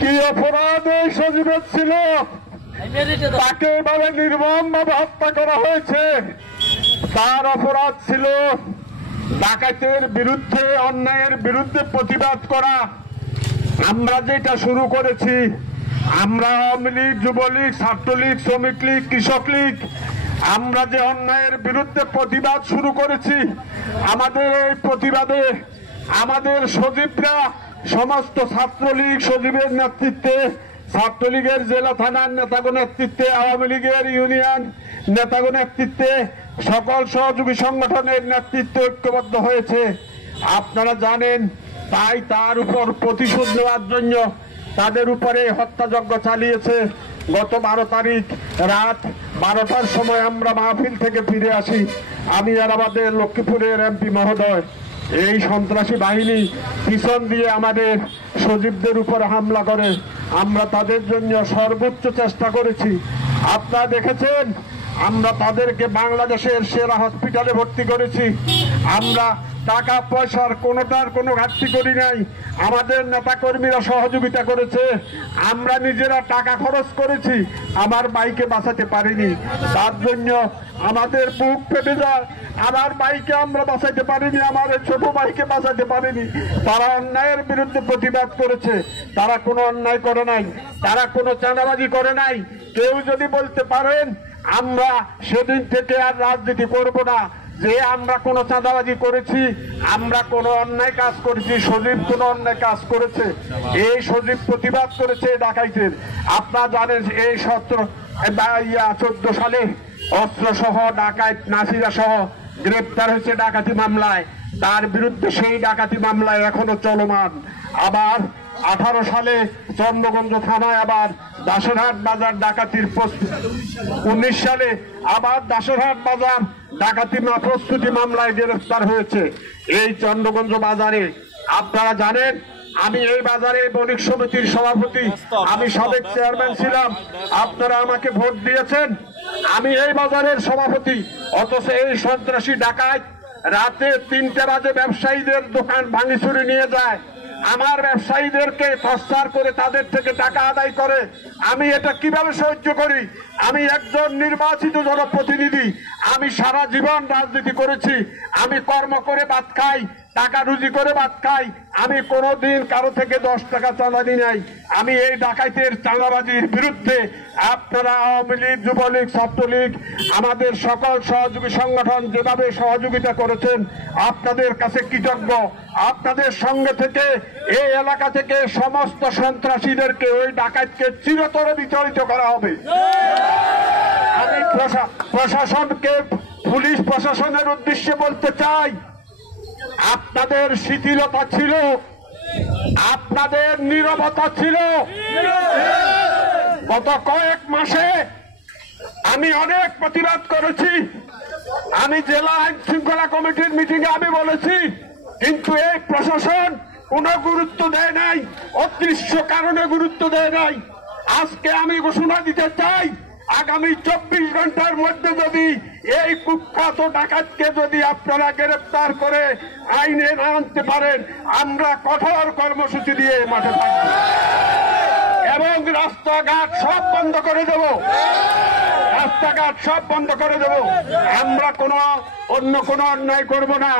কি অপরাধে সজীবের ছিল, তাকে এভাবে নির্মমভাবে হত্যা করা হয়েছে। তার অপরাধ ছিল ডাকাতের বিরুদ্ধে, অন্যায়ের বিরুদ্ধে প্রতিবাদ করা। আমরা যেটা শুরু করেছি, আমরা আওয়ামী লীগ, যুবলীগ, ছাত্রলীগ, শ্রমিক লীগ, কৃষক লীগ, আমরা যে অন্যায়ের বিরুদ্ধে প্রতিবাদ শুরু করেছি, আমাদের এই প্রতিবাদে আমাদের সজীবরা সমস্ত ছাত্রলীগ সজীবের নেতৃত্বে, ছাত্রলীগের জেলা থানার নেতাগণ নেতৃত্বে, আওয়ামী লীগের ইউনিয়ন নেতাগণ নেতৃত্বে, সকল সহযোগী সংগঠনের নেতৃত্বে ঐক্যবদ্ধ হয়েছে। আপনারা জানেন, তাই তার উপর প্রতিশোধ নেওয়ার জন্য তাদের উপরে হত্যাযজ্ঞ চালিয়েছে। গত 12 তারিখ রাত 12টার সময় আমরা মাহফিল থেকে ফিরে আসি। আমি আর আমাদের লক্ষ্মীপুরের এমপি মহোদয়, এই সন্ত্রাসী বাহিনী পিছন দিয়ে আমাদের সজীবদের উপরে হামলা করে। আমরা তাদের জন্য সর্বোচ্চ চেষ্টা করেছি। আপনারা দেখেছেন, আমরা তাদেরকে বাংলাদেশের সেরা হসপিটালে ভর্তি করেছি। আমরা টাকা পয়সার কোনোটার কোনো ঘাটতি করি নাই। আমাদের নেতা কর্মীরা সহযোগিতা করেছে। আমরা নিজেরা টাকা খরচ করেছি। আমার ভাইকে বাঁচাতে পারিনি, তার জন্য আমাদের বুক ফেটে যায়। আমার ভাইকে আমরা বাঁচাতে পারিনি, আমার ছোট ভাইকে বাঁচাতে পারিনি। তারা অন্যায়ের বিরুদ্ধে প্রতিবাদ করেছে। তারা কোনো অন্যায় করে নাই, তারা কোনো চাঁদাবাজি করে নাই। কেউ যদি বলতে পারেন আমরা সেদিন থেকে আর রাজনীতি করব না, যে আমরা কোনো চাঁদাবাজি করেছি, আমরা কোনো অন্যায় কাজ করেছি, সজীব কোনো অন্যায় কাজ করেছে, এই সজীব প্রতিবাদ করেছে ডাকাইতের। আপনারা জানেন, এই 14 সালে অস্ত্র সহ ডাকাত নাসিরা সহ গ্রেপ্তার হয়েছে ডাকাতি মামলায়। তার বিরুদ্ধে সেই ডাকাতি মামলায় এখনো চলমান। আবার 18 সালে চন্দ্রগঞ্জ থানায় আবার দাসেরহাট বাজার ডাকাতির 19 সালে আবার দাসেরহাট বাজার ডাকাতি প্রস্তুতি মামলায় গ্রেফতার হয়েছে। এই চন্দ্রগঞ্জ বাজারে আপনারা জানেন, আমি এই বাজারে বণিক সমিতির সভাপতি, আমি সাবেক চেয়ারম্যান ছিলাম। আপনারা আমাকে ভোট দিয়েছেন, আমি এই বাজারের সভাপতি। অথচ এই সন্ত্রাসী ডাকাত রাতে 3টে বাজে ব্যবসায়ীদের দোকান ভাঙিচুরি নিয়ে যায়, আমার ব্যবসায়ীদেরকে টর্চার করে তাদের থেকে টাকা আদায় করে। আমি এটা কিভাবে সহ্য করি? আমি একজন নির্বাচিত জনপ্রতিনিধি, আমি সারা জীবন রাজনীতি করেছি, আমি কর্ম করে ভাত খাই, টাকা রুজি করে ভাত খাই। আমি কোনোদিন কারো থেকে 10 টাকা চাঁদা দিই নাই। আমি এই ডাকাইতের চাঁদাবাজির বিরুদ্ধে আপনারা আওয়ামী লীগ, যুবলীগ, ছাত্রলীগ, আমাদের সকল সহযোগী সংগঠন যেভাবে সহযোগিতা করেছেন, আপনাদের কাছে কৃতজ্ঞ। আপনাদের সঙ্গে থেকে এই এলাকা থেকে সমস্ত সন্ত্রাসীদেরকে, ওই ডাকাতকে চিরতরে বিতাড়িত করা হবে। আমি প্রশাসনকে, পুলিশ প্রশাসনের উদ্দেশ্যে বলতে চাই, আপনাদের শিথিলতা ছিল, আপনাদের নীরবতা ছিল। গত কয়েক মাসে আমি অনেক প্রতিবাদ করেছি। আমি জেলা আইন শৃঙ্খলা কমিটির মিটিংয়ে আমি বলেছি, কিন্তু এই প্রশাসন কোনো গুরুত্ব দেয় নাই, অদৃশ্য কারণে গুরুত্ব দেয় নাই। আজকে আমি ঘোষণা দিতে চাই, আগামী 24 ঘন্টার মধ্যে যদি এই কুখ্যাত ডাকাতকে যদি আপনারা গ্রেফতার করে আইনে না আনতে পারেন, আমরা কঠোর কর্মসূচি দিয়ে মাঠে থাকব এবং রাস্তাঘাট সব বন্ধ করে দেব। রাস্তাঘাট সব বন্ধ করে দেব। আমরা অন্য কোনো অন্যায় করব না।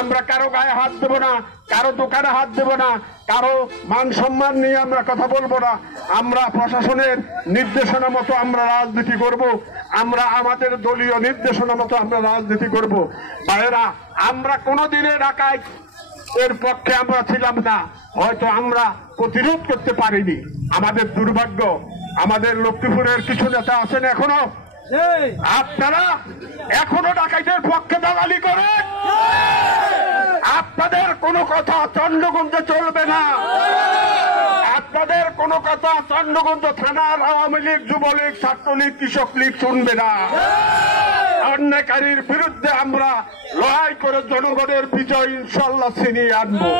আমরা কারো গায়ে হাত দেব না, কারো দোকানে হাত দেব না, কারো মান সম্মান নিয়ে আমরা কথা বলবো না। আমরা প্রশাসনের নির্দেশনা মতো আমরা রাজনীতি করব। আমরা আমাদের দলীয় নির্দেশনা মতো আমরা রাজনীতি করব। ভাইয়েরা, আমরা কোনোদিনে ডাকাত এর পক্ষে আমরা ছিলাম না, হয়তো আমরা প্রতিরোধ করতে পারিনি। আমাদের দুর্ভাগ্য, আমাদের লক্ষ্মীপুরের কিছু নেতা আছেন এখনো, আপনারা এখনো ডাকাতের পক্ষে দালালি করেন। আপনাদের কোনো কথা চন্দ্রগঞ্জে চলবে না। আপনাদের কোনো কথা চন্দ্রগঞ্জ থানার আওয়ামী লীগ, যুবলীগ, ছাত্রলীগ, কৃষক লীগ শুনবে না। অন্যায়কারীর বিরুদ্ধে আমরা লড়াই করে জনগণের বিজয় ইনশাল্লাহ ছিনিয়ে আনবো।